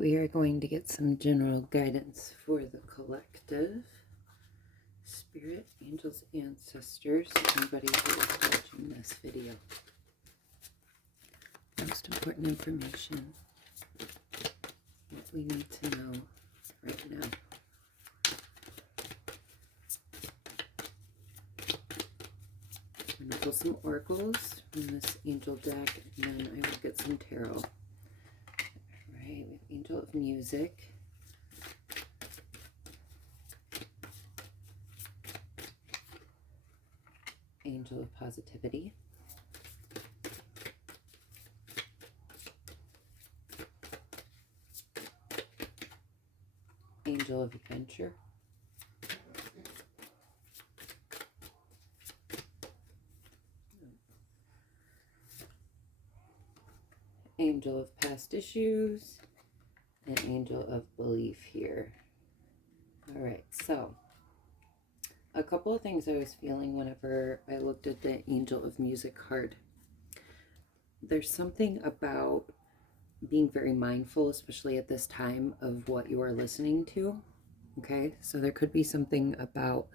we are going to get some general guidance for the collective. Spirit, angels, ancestors, anybody who is watching this video. Most important information, what we need to know right now. I'm going to pull some oracles from this angel deck, and then I will get some tarot. All right, we have Angel of Music. Angel of Positivity. Angel of Adventure. Angel of Past Issues. And Angel of Belief here. All right, so a couple of things I was feeling whenever I looked at the Angel of Music card. There's something about being very mindful, especially at this time, of what you are listening to. Okay, so there could be something about,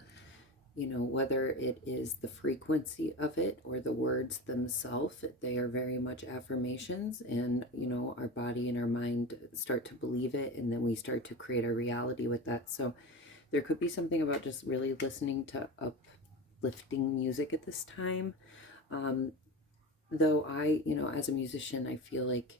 you know, whether it is the frequency of it or the words themselves. They are very much affirmations, and, you know, our body and our mind start to believe it, and then we start to create our reality with that. So there could be something about just really listening to uplifting music at this time. Though I, you know, as a musician, I feel like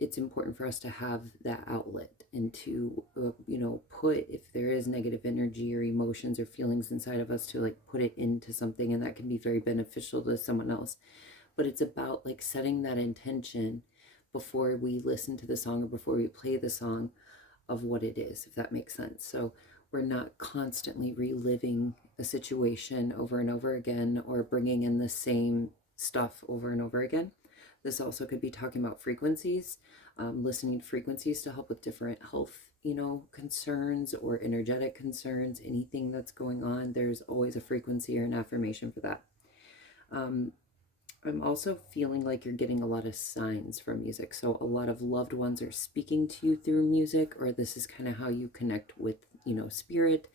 it's important for us to have that outlet and to, you know, put, if there is negative energy or emotions or feelings inside of us, to like put it into something, and that can be very beneficial to someone else. But it's about like setting that intention before we listen to the song or before we play the song of what it is, if that makes sense. So we're not constantly reliving a situation over and over again, or bringing in the same stuff over and over again. This also could be talking about frequencies, listening to frequencies to help with different health, you know, concerns or energetic concerns, anything that's going on. There's always a frequency or an affirmation for that. I'm also feeling like you're getting a lot of signs from music. So a lot of loved ones are speaking to you through music, or this is kind of how you connect with, you know, spirit.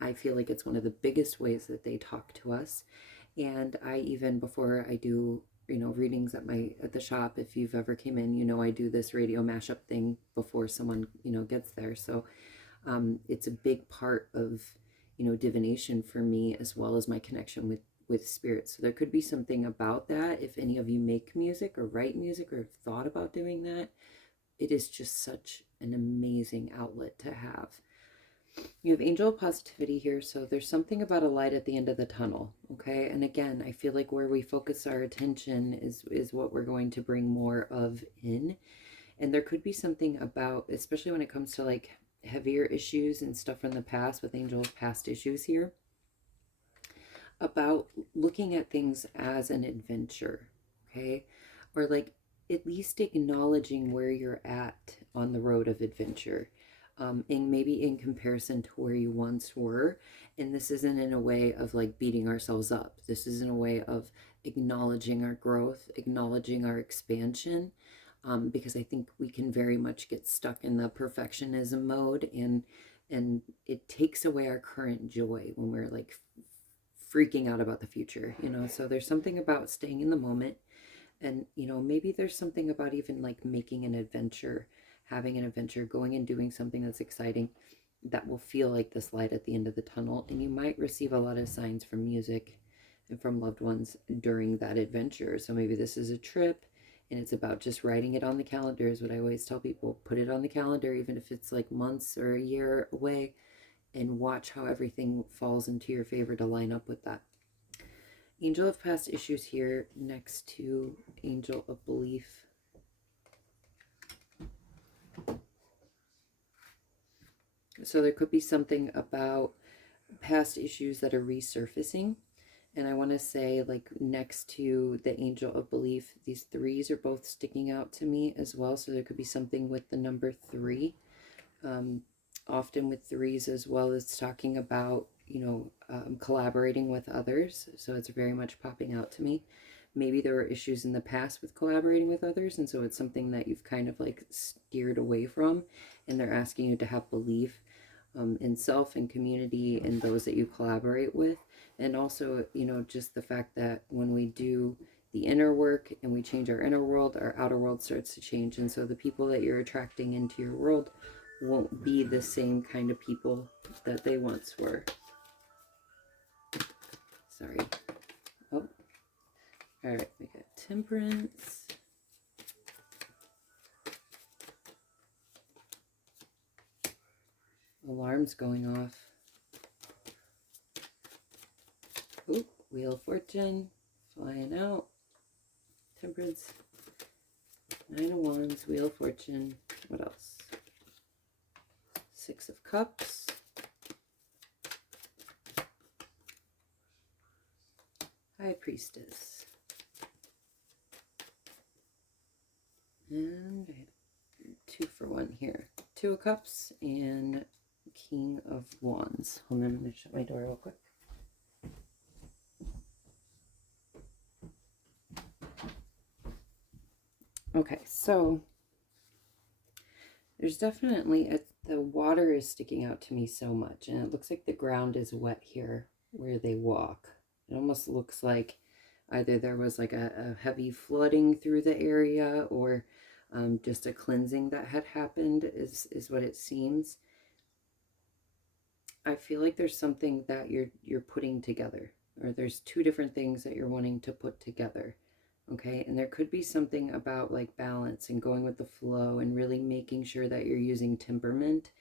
I feel like it's one of the biggest ways that they talk to us. And I, even before I do, you know, readings at the shop, if you've ever came in, you know, I do this radio mashup thing before someone, you know, gets there. So it's a big part of, you know, divination for me, as well as my connection with spirit. So there could be something about that. If any of you make music or write music or have thought about doing that, it is just such an amazing outlet to have. You have Angel of Positivity here, so there's something about a light at the end of the tunnel, okay? And again, I feel like where we focus our attention is what we're going to bring more of in. And there could be something about, especially when it comes to like heavier issues and stuff from the past, with Angel of Past Issues here, about looking at things as an adventure, okay? Or like at least acknowledging where you're at on the road of adventure. And maybe in comparison to where you once were. And this isn't in a way of like beating ourselves up. This is in a way of acknowledging our growth, acknowledging our expansion, because I think we can very much get stuck in the perfectionism mode, and it takes away our current joy when we're like freaking out about the future, you know. So there's something about staying in the moment, and, you know, maybe there's something about even like making an adventure, having an adventure, going and doing something that's exciting, that will feel like this light at the end of the tunnel. And you might receive a lot of signs from music and from loved ones during that adventure. So maybe this is a trip, and it's about just writing it on the calendar, is what I always tell people. Put it on the calendar, even if it's like months or a year away, and watch how everything falls into your favor to line up with that. Angel of Past Issues here next to Angel of Belief. So there could be something about past issues that are resurfacing. And I want to say, like, next to the Angel of Belief, these threes are both sticking out to me as well. So there could be something with the number 3. Often with threes as well, it's talking about, you know, collaborating with others. So it's very much popping out to me. maybe there were issues in the past with collaborating with others, and so it's something that you've kind of like steered away from, and they're asking you to have belief in self and community and those that you collaborate with. And also, you know, just the fact that when we do the inner work and we change our inner world, our outer world starts to change. And so the people that you're attracting into your world won't be the same kind of people that they once were. Sorry. Oh, all right, we got Temperance. Alarms going off. Oop, Wheel of Fortune, flying out. Temperance, Nine of Wands, Wheel of Fortune. What else? Six of Cups. High Priestess. And I have 2 for 1 here. 2 of Cups and King of Wands. Hold on, I'm going to shut my door real quick. Okay, so there's definitely the water is sticking out to me so much, and it looks like the ground is wet here where they walk. It almost looks like either there was like a heavy flooding through the area, or just a cleansing that had happened is what it seems. I feel like there's something that you're putting together, or there's 2 different things that you're wanting to put together. Okay, and there could be something about like balance and going with the flow and really making sure that you're using temperament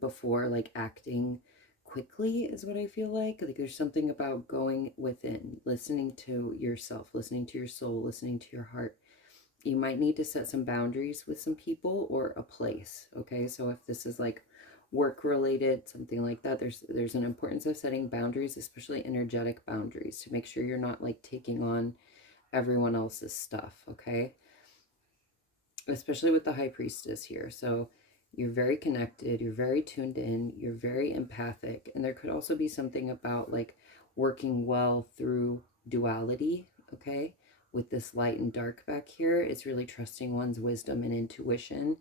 before like acting quickly is what I feel like. Like there's something about going within, listening to yourself, listening to your soul, listening to your heart. You might need to set some boundaries with some people or a place. Okay, so if this is like work related, something like that, there's an importance of setting boundaries, especially energetic boundaries, to make sure you're not like taking on everyone else's stuff, okay? Especially with the High Priestess here. So you're very connected, you're very tuned in, you're very empathic, and there could also be something about like working well through duality, okay? With this light and dark back here, it's really trusting one's wisdom and intuition.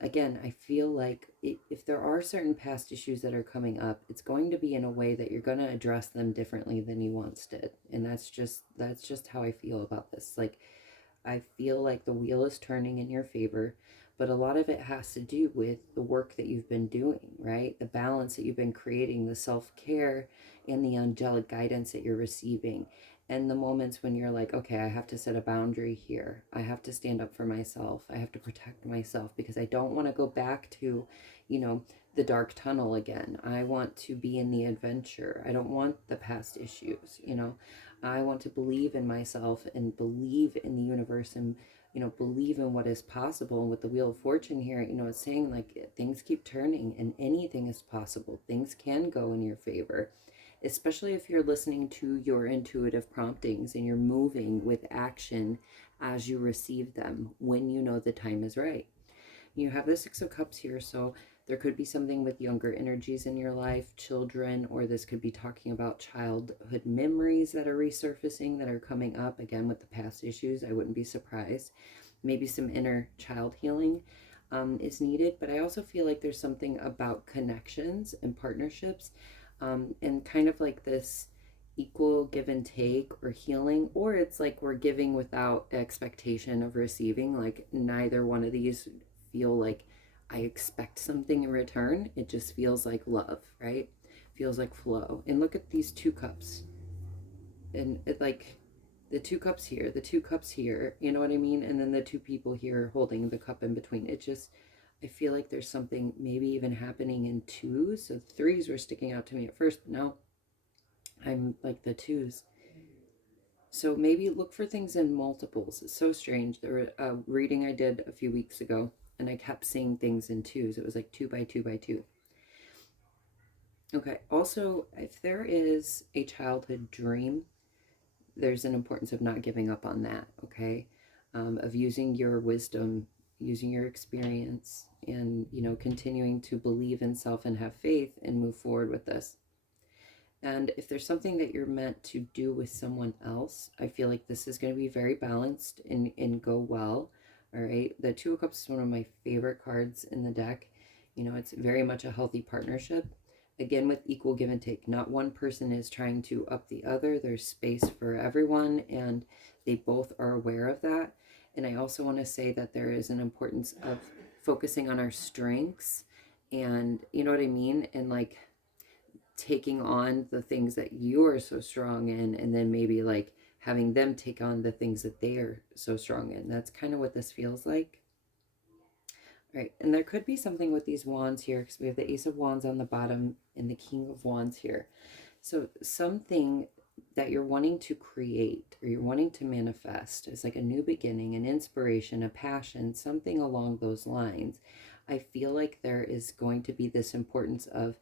Again, I feel like if there are certain past issues that are coming up, it's going to be in a way that you're going to address them differently than you once did. And that's just how I feel about this. Like, I feel like the wheel is turning in your favor, but a lot of it has to do with the work that you've been doing, right? The balance that you've been creating, the self-care and the angelic guidance that you're receiving. And the moments when you're like, okay, I have to set a boundary here. I have to stand up for myself. I have to protect myself because I don't want to go back to, you know, the dark tunnel again. I want to be in the adventure. I don't want the past issues, you know. I want to believe in myself and believe in the universe and, you know, believe in what is possible. And with the Wheel of Fortune here, you know, it's saying like things keep turning and anything is possible. Things can go in your favor, especially if you're listening to your intuitive promptings and you're moving with action as you receive them when you know the time is right. You have the Six of Cups here, so there could be something with younger energies in your life, children, or this could be talking about childhood memories that are resurfacing, that are coming up again with the past issues. I wouldn't be surprised. Maybe some inner child healing is needed, but I also feel like there's something about connections and partnerships and kind of like this equal give and take or healing, or it's like we're giving without expectation of receiving. Like neither one of these feel like I expect something in return. It just feels like love, right? Feels like flow. And look at these 2 cups. And it like the 2 cups here, the 2 cups here, you know what I mean? And then the 2 people here holding the cup in between. It just, I feel like there's something maybe even happening in 2s. So 3s were sticking out to me at first, but now I'm like the 2s. So maybe look for things in multiples. It's so strange. There was a reading I did a few weeks ago, and I kept seeing things in 2s. It was like 2 by 2 by 2. Okay, also, if there is a childhood dream, there's an importance of not giving up on that, okay? Of using your wisdom, using your experience, and, you know, continuing to believe in self and have faith and move forward with this. And if there's something that you're meant to do with someone else, I feel like this is going to be very balanced and go well. All right. The Two of Cups is one of my favorite cards in the deck. You know, it's very much a healthy partnership. Again, with equal give and take. Not one person is trying to up the other. There's space for everyone, and they both are aware of that. And I also want to say that there is an importance of focusing on our strengths, and you know what I mean? And like taking on the things that you are so strong in, and then maybe like having them take on the things that they are so strong in. That's kind of what this feels like. Right, and there could be something with these wands here, because we have the Ace of Wands on the bottom and the King of Wands here. So something that you're wanting to create or you're wanting to manifest is like a new beginning, an inspiration, a passion, something along those lines. I feel like there is going to be this importance of,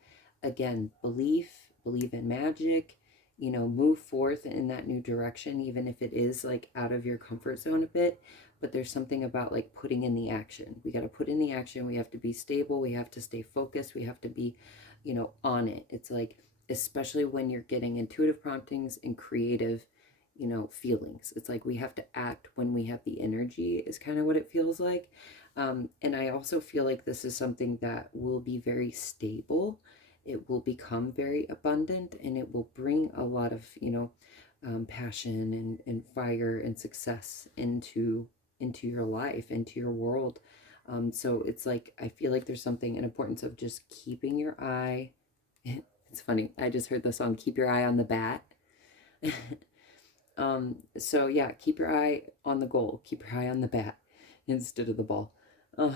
again, believe in magic, you know, move forth in that new direction, even if it is like out of your comfort zone a bit. But there's something about like putting in the action. We got to put in the action. We have to be stable. We have to stay focused. We have to be, you know, on it. It's like, especially when you're getting intuitive promptings and creative, you know, feelings. It's like we have to act when we have the energy, is kind of what it feels like. And I also feel like this is something that will be very stable. It will become very abundant, and it will bring a lot of, you know, passion and fire and success into your life, into your world. So it's like, I feel like there's something, an importance of just keeping your eye. It's funny, I just heard the song Keep Your Eye on the Bat. So yeah, keep your eye on the goal, keep your eye on the bat instead of the ball. uh,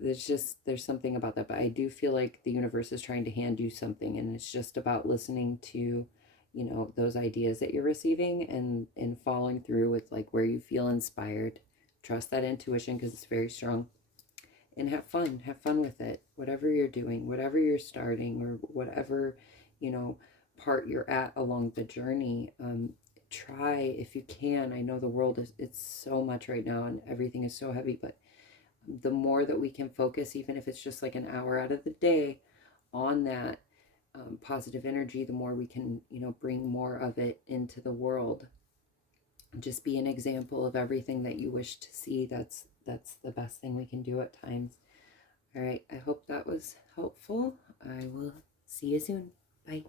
there's something about that, but I do feel like the universe is trying to hand you something, and it's just about listening to, you know, those ideas that you're receiving, and following through with like where you feel inspired. Trust that intuition, because it's very strong, and have fun with it, whatever you're doing, whatever you're starting, or whatever, you know, part you're at along the journey. Try, if you can. I know the world is, it's so much right now and everything is so heavy, but the more that we can focus, even if it's just like an hour out of the day on that positive energy, the more we can, you know, bring more of it into the world. Just be an example of everything that you wish to see. That's the best thing we can do at times. All right, I hope that was helpful. I will see you soon. Bye.